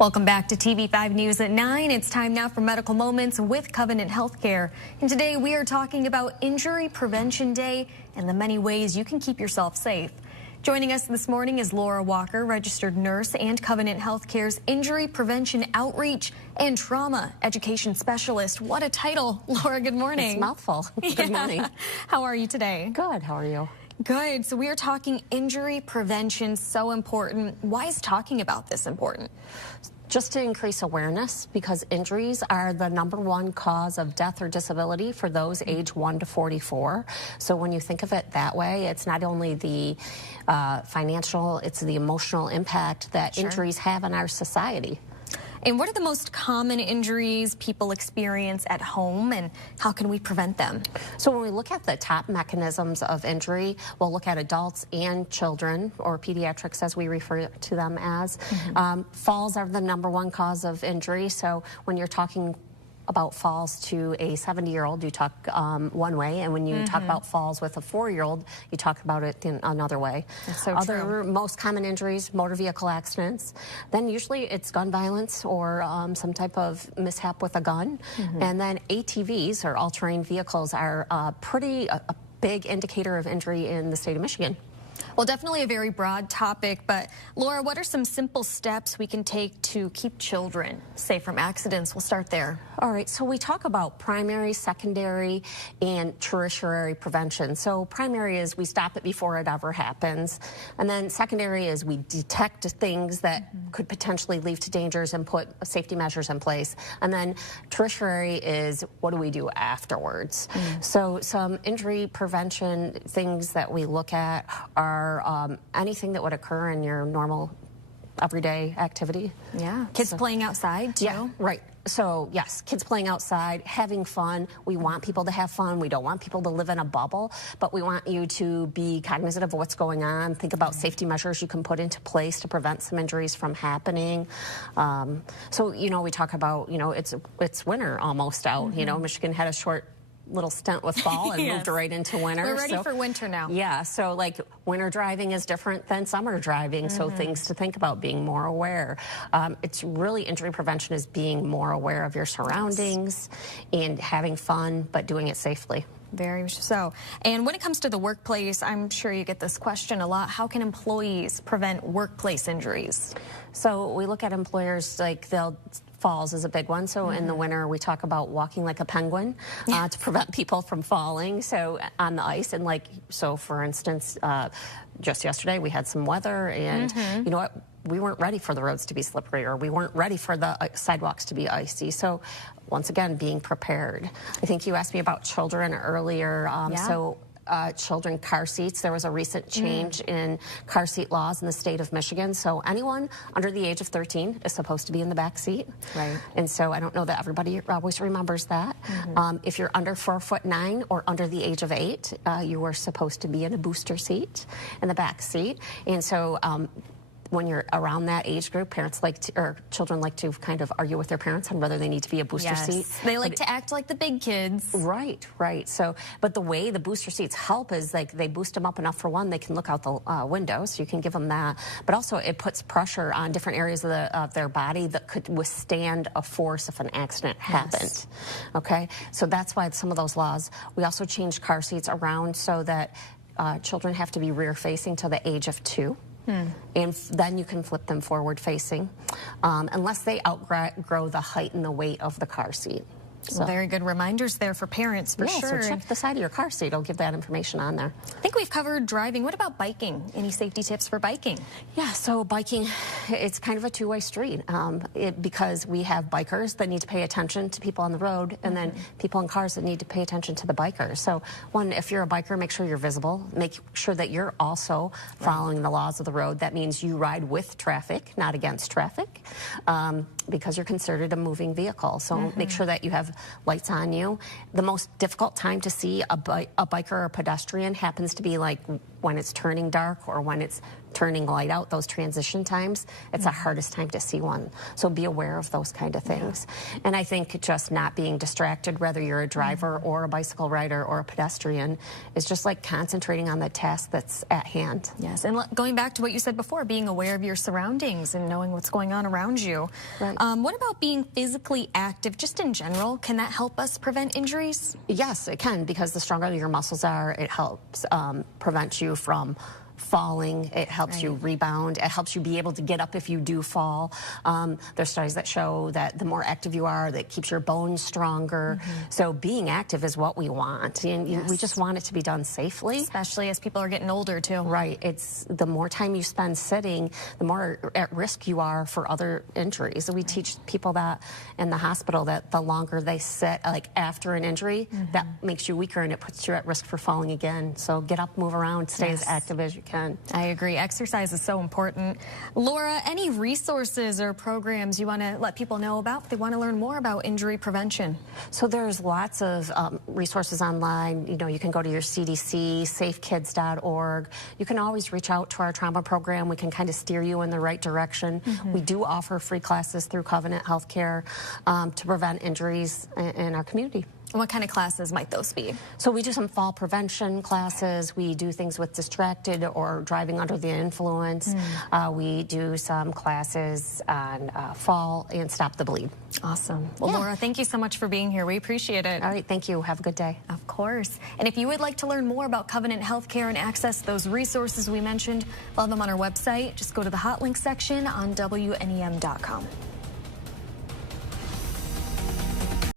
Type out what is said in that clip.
Welcome back to TV5 News at 9. It's time now for Medical Moments with Covenant Healthcare. And today we are talking about Injury Prevention Day and the many ways you can keep yourself safe. Joining us this morning is Laura Walker, registered nurse and Covenant Healthcare's Injury Prevention Outreach and Trauma Education Specialist. What a title. Laura, good morning. It's a mouthful. Good morning. How are you today? Good. How are you? Good. So we are talking injury prevention, so important. Why is talking about this important? Just to increase awareness, because injuries are the #1 cause of death or disability for those age 1 to 44. So when you think of it that way, it's not only the financial, it's the emotional impact that injuries have on our society. And what are the most common injuries people experience at home, and how can we prevent them? So when we look at the top mechanisms of injury, we'll look at adults and children, or pediatrics as we refer to them as. Falls are the #1 cause of injury. So when you're talking about falls to a 70-year-old, you talk one way, and when you talk about falls with a 4-year-old, you talk about it in another way. That's so Other most common injuries, motor vehicle accidents. Then usually it's gun violence or some type of mishap with a gun. And then ATVs, or all-terrain vehicles, are a big indicator of injury in the state of Michigan. Well, definitely a very broad topic, but Laura, what are some simple steps we can take to keep children safe from accidents? We'll start there. All right, so we talk about primary, secondary, and tertiary prevention. So primary is we stop it before it ever happens, and then secondary is we detect things that could potentially lead to dangers and put safety measures in place, and then tertiary is what do we do afterwards. So some injury prevention things that we look at are anything that would occur in your normal everyday activity. Yeah, kids playing outside too. Yeah, right. So yes, kids playing outside, having fun. We want people to have fun. We don't want people to live in a bubble, but we want you to be cognizant of what's going on. Think about safety measures you can put into place to prevent some injuries from happening. So, you know, we talk about, you know, it's winter almost out. You know, Michigan had a short little stint with fall and moved right into winter. We're ready for winter now. Yeah, so like winter driving is different than summer driving, so things to think about, being more aware. It's really, injury prevention is being more aware of your surroundings and having fun, but doing it safely. Very much so. And when it comes to the workplace, I'm sure you get this question a lot. How can employees prevent workplace injuries? So we look at employers, like falls is a big one. So in the winter, we talk about walking like a penguin to prevent people from falling. So on the ice, and like, so for instance, just yesterday we had some weather, and you know what? We weren't ready for the roads to be slippery, or we weren't ready for the sidewalks to be icy. So once again, being prepared. I think you asked me about children earlier. So children car seats, there was a recent change in car seat laws in the state of Michigan. So anyone under the age of 13 is supposed to be in the back seat. Right. And so I don't know that everybody always remembers that. If you're under 4'9" or under the age of 8, you are supposed to be in a booster seat in the back seat. And so when you're around that age group, parents like to, or children like to kind of argue with their parents on whether they need to be a booster seat. They like to act like the big kids. Right, right. So, but the way the booster seats help is like they boost them up enough, for one, they can look out the window, so you can give them that. But also it puts pressure on different areas of their body that could withstand a force if an accident happened. Okay, so that's why some of those laws. We also changed car seats around so that children have to be rear facing till the age of 2. And then you can flip them forward facing, unless they outgrow the height and the weight of the car seat. So. Very good reminders there for parents, for sure. So check the side of your car seat. It'll give that information on there. I think we've covered driving. What about biking? Any safety tips for biking? Yeah, so biking, it's kind of a two-way street because we have bikers that need to pay attention to people on the road, and then people in cars that need to pay attention to the bikers. So one, if you're a biker, make sure you're visible. Make sure that you're also following the laws of the road. That means you ride with traffic, not against traffic, because you're considered a moving vehicle. So make sure that you have lights on you. The most difficult time to see a biker or a pedestrian happens to be like when it's turning dark or when it's turning light out, those transition times, it's the hardest time to see one. So be aware of those kind of things. And I think just not being distracted, whether you're a driver or a bicycle rider or a pedestrian, is just like concentrating on the task that's at hand. Yes, and going back to what you said before, being aware of your surroundings and knowing what's going on around you. Right. What about being physically active, just in general? Can that help us prevent injuries? Yes, it can, because the stronger your muscles are, it helps prevent you from falling. It helps you rebound. It helps you be able to get up if you do fall. There's studies that show that the more active you are, that keeps your bones stronger. So being active is what we want. And we just want it to be done safely. Especially as people are getting older, too. Right. It's the more time you spend sitting, the more at risk you are for other injuries. So we teach people that in the hospital, that the longer they sit, like after an injury, that makes you weaker and it puts you at risk for falling again. So get up, move around, stay as active as you can. I agree. Exercise is so important. Laura, any resources or programs you want to let people know about if they want to learn more about injury prevention? So there's lots of resources online. You know, you can go to your CDC, safekids.org. You can always reach out to our trauma program. We can kind of steer you in the right direction. We do offer free classes through Covenant Healthcare to prevent injuries in our community. And what kind of classes might those be? So we do some fall prevention classes. We do things with distracted or driving under the influence. We do some classes on fall and stop the bleed. Awesome. Well, Laura, thank you so much for being here. We appreciate it. All right, thank you. Have a good day. Of course. And if you would like to learn more about Covenant Healthcare and access those resources we mentioned, we'll have them on our website. Just go to the hot link section on WNEM.com.